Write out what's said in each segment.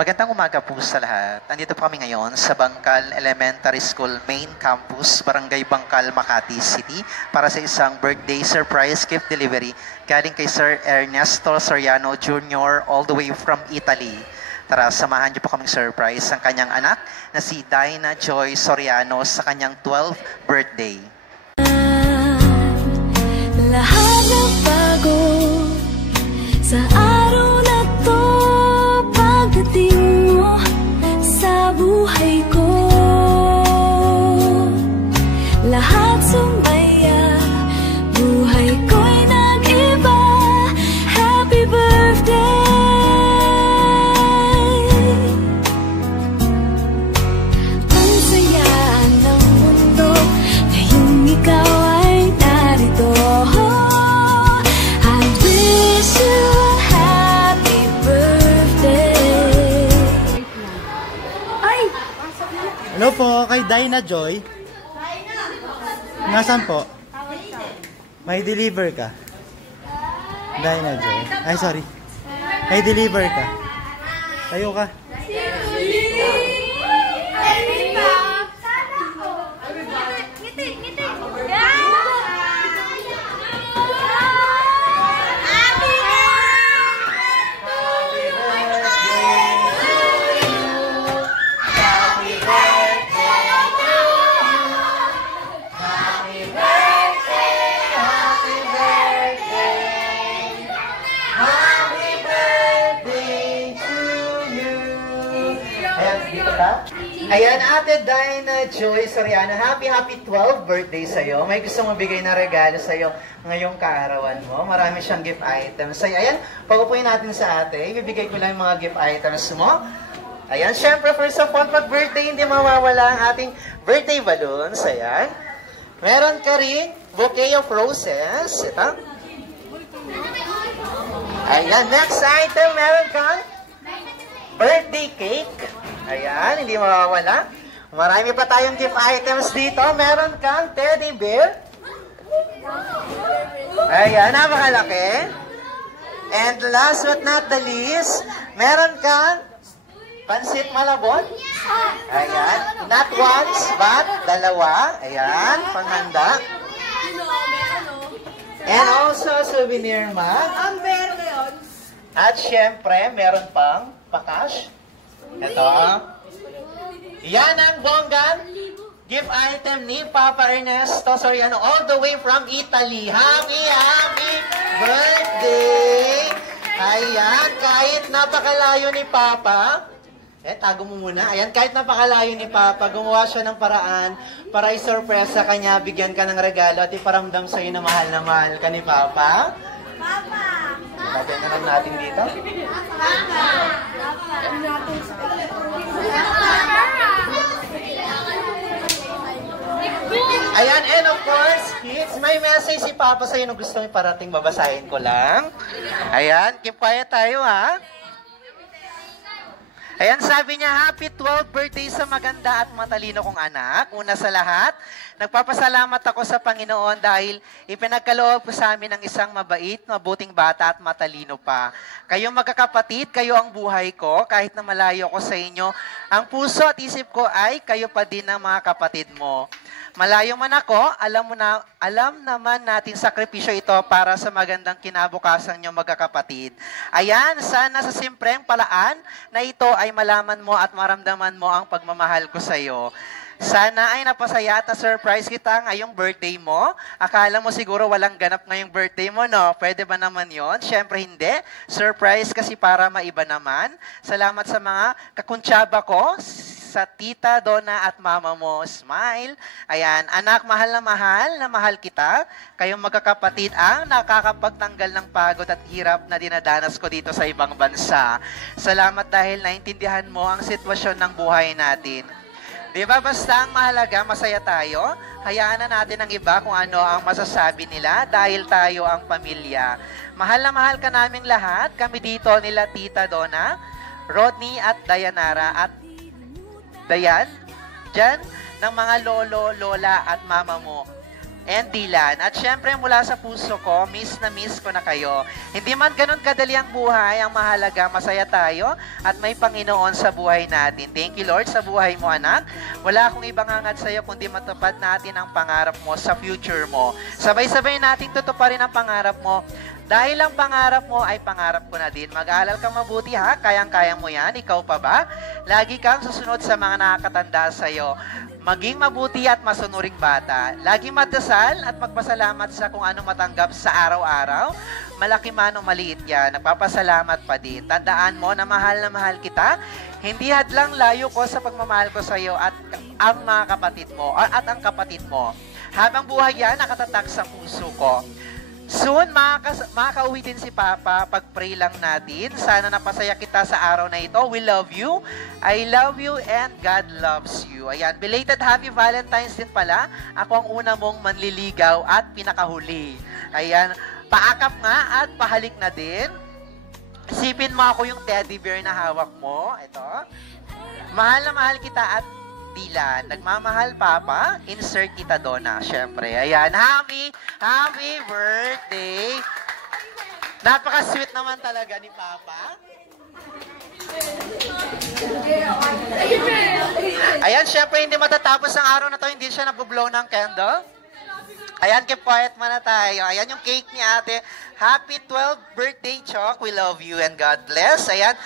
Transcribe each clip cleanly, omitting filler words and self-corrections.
Magandang umaga po sa lahat. Nandito po kami ngayon sa Bangkal Elementary School Main Campus, Barangay Bangkal, Makati City para sa isang birthday surprise gift delivery galing kay Sir Ernesto Soriano Jr. all the way from Italy. Tara, samahan niyo po kaming surprise ang kanyang anak na si Dina Joy Soriano sa kanyang 12th birthday. Lahat ng pagod sa araw na to, pagdating mo sa buhay ko, lahat sumaya, buhay ko'y nag-iba. Happy birthday! Ang saya ng mundo ngayong ikaw ay narito. I wish you a happy birthday. Ay! Hello po, kay Dina Joy. Nasaan po? May deliver ka? Dina Joy. Ay, sorry. May deliver ka. Tayo ka. Ayan, Ate Dina Joy Soriano, happy 12th birthday sa'yo. May gusto mabigay na regalo sa'yo ngayong kaarawan mo. Marami siyang gift items sa'yo. Ayan, paupuin natin sa ate. Ibibigay ko lang yung mga gift items mo. Ayan, syempre, first of all, pag birthday, hindi mawawala ang ating birthday balloons. Ayan. Meron ka rin bouquet of roses. Ito. Ayan, next item, meron kang birthday cake. Ayan, hindi mawawala. Marami pa tayong gift items dito. Meron kang teddy bear. Ayan, napakalaki. And last but not the least, meron kang pansit malabon. Ayan, not once, but dalawa. Ayan, panghanda. And also, souvenir mug. At syempre, meron pang pakash. Ito. Yan ang bonggang gift item ni Papa Ernesto Soriano all the way from Italy. Happy birthday! Ayan, kahit napakalayo ni Papa, tago mo muna. Ayan, kahit napakalayo ni Papa, gumawa siya ng paraan para i-surprise sa kanya, bigyan ka ng regalo at iparamdam sa'yo na mahal ka ni Papa. Papa! Ilagay na lang natin dito. Ayan, and of course, kids, may message si Papa sa'yo na gusto mo parating, babasahin ko lang. Ayan, keep quiet tayo, ha? Ayan, sabi niya, happy 12th birthday sa maganda at matalino kong anak. Una sa lahat, nagpapasalamat ako sa Panginoon dahil ipinagkaloob ko sa amin ng isang mabait, mabuting bata at matalino pa. Kayong magkakapatid, kayo ang buhay ko, kahit na malayo ko sa inyo. Ang puso at isip ko ay kayo pa din ng mga kapatid mo. Malayo man ako, alam naman natin sakripisyo ito para sa magandang kinabukasan nyo magkakapatid. Ayan, sana sa simpleng palaan na ito ay malaman mo at maramdaman mo ang pagmamahal ko sa iyo. Sana ay napasaya at na-surprise kita ngayong birthday mo. Akala mo siguro walang ganap ngayong birthday mo, no? Pwede ba naman yon? Siyempre hindi. Surprise kasi para maiba naman. Salamat sa mga kakuntsaba ko, sa tita, dona at mama mo. Smile. Ayan, anak, mahal na mahal kita. Kayong magkakapatid ang nakakapagtanggal ng pagod at hirap na dinadanas ko dito sa ibang bansa. Salamat dahil naintindihan mo ang sitwasyon ng buhay natin. Di ba basta ang mahalaga, masaya tayo? Hayaan na natin ang iba kung ano ang masasabi nila dahil tayo ang pamilya. Mahal na mahal ka naming lahat. Kami dito nila Tita Donna, Rodney at Dayanara at Dayan, dyan ng mga lolo, lola at mama mo. and Dylan. At syempre mula sa puso ko, miss na miss ko na kayo. Hindi man ganun kadali ang buhay, ang mahalaga, masaya tayo at may Panginoon sa buhay natin. Thank you Lord sa buhay mo anak. Wala akong ibang hangad sa iyo kundi matupad natin ang pangarap mo sa future mo. Sabay-sabay nating tutuparin ang pangarap mo. Dahil ang pangarap mo ay pangarap ko na din. Mag-aaral kang mabuti ha, kayang-kaya mo yan. Ikaw pa ba? Lagi kang susunod sa mga nakakatanda sa iyo. Maging mabuti at masunuring bata. Lagi magdasal at magpasalamat sa kung ano matanggap sa araw-araw. Malaki man o maliit yan, nagpapasalamat pa din. Tandaan mo na mahal kita. Hindi hadlang layo ko sa pagmamahal ko sa iyo at ang mga kapatid mo at ang kapatid mo. Habang buhay yan, nakatatak sa puso ko. Soon, makakauwi din si Papa. Pag-pray lang natin. Sana napasaya kita sa araw na ito. We love you. I love you and God loves you. Ayan, belated Happy Valentine's din pala. Ako ang una mong manliligaw at pinakahuli. Ayan, paakap nga at pahalik na din. Isipin mo ako yung teddy bear na hawak mo. Ito. Mahal na mahal kita at Dylan. Nagmamahal, Papa. Insert kita doon na, syempre. Ayan, happy birthday. Napaka-sweet naman talaga ni Papa. Ayan, syempre, hindi matatapos ang araw na to, hindi siya nabublow ng candle. Ayan, keep quiet muna tayo. Ayan yung cake ni ate. Happy 12th birthday, Chok. We love you and God bless. Ayan.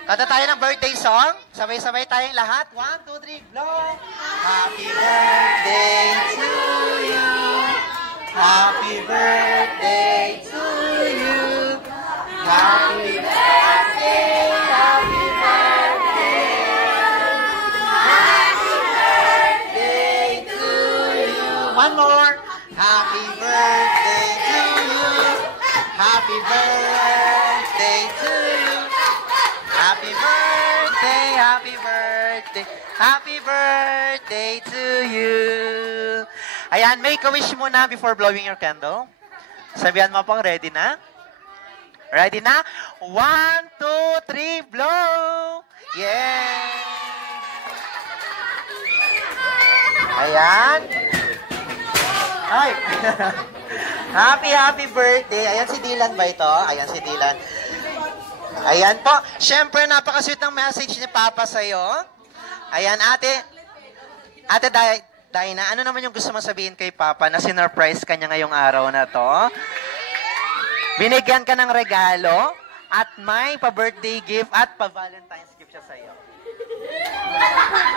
Kanta tayo ng birthday song. Sabay-sabay tayong lahat. 1, 2, 3, blow! Happy birthday to you. Happy birthday to you. Happy birthday, happy birthday. Happy birthday to you. One more. Happy birthday to you. Happy birthday to you. Happy birthday, happy birthday, happy birthday to you. Ayan, make a wish muna before blowing your candle. Sabihan mo pang ready na? Ready na? 1, 2, 3, blow! Yeah! Ayan. Ay! Happy birthday. Ayan si Dylan ba ito? Ayan si Dylan. Ayan po. Siyempre, napaka-sweet ng message ni Papa sa'yo. Ayan, Ate Dina, ano naman yung gusto mong sabihin kay Papa na sinurprise ka niya ngayong araw na to? Binigyan ka ng regalo at may pa-birthday gift at pa-Valentine's gift siya sa'yo.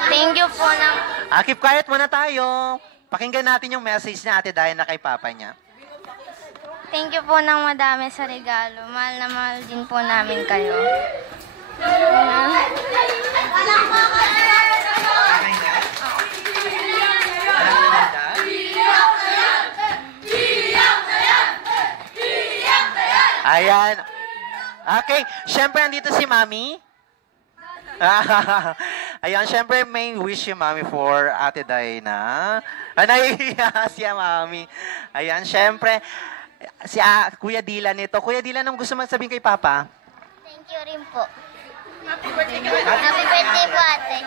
Thank you po ng... Keep quiet muna tayo. Pakinggan natin yung message ni Ate Dina kay Papa niya. Thank you po ng madami sa regalo. Mahal na mahal din po namin kayo. Ayan. Okay. Siyempre, andito si Mami. Ayan, siyempre, may wish si Mami for Ate Dina. Nahihiya siya, Mami. Ayan, siyempre, si Kuya Dylan ito. Kuya Dylan, anong gusto mong sabihin kay Papa? Thank you rin po. Happy birthday po, ate.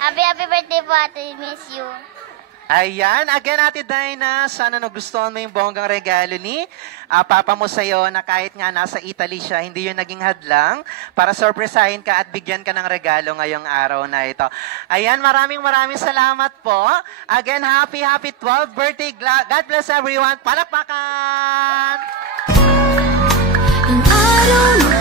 Happy birthday po, ate. Miss you. Ayan, again Ate Dina, sana nagustuhan mo yung bonggang regalo ni Papa mo sa'yo na kahit nga nasa Italy siya, hindi yun naging hadlang para sorpresahin ka at bigyan ka ng regalo ngayong araw na ito. Ayan, maraming salamat po. Again, happy 12th birthday. God bless everyone. Palakpakan! Ang araw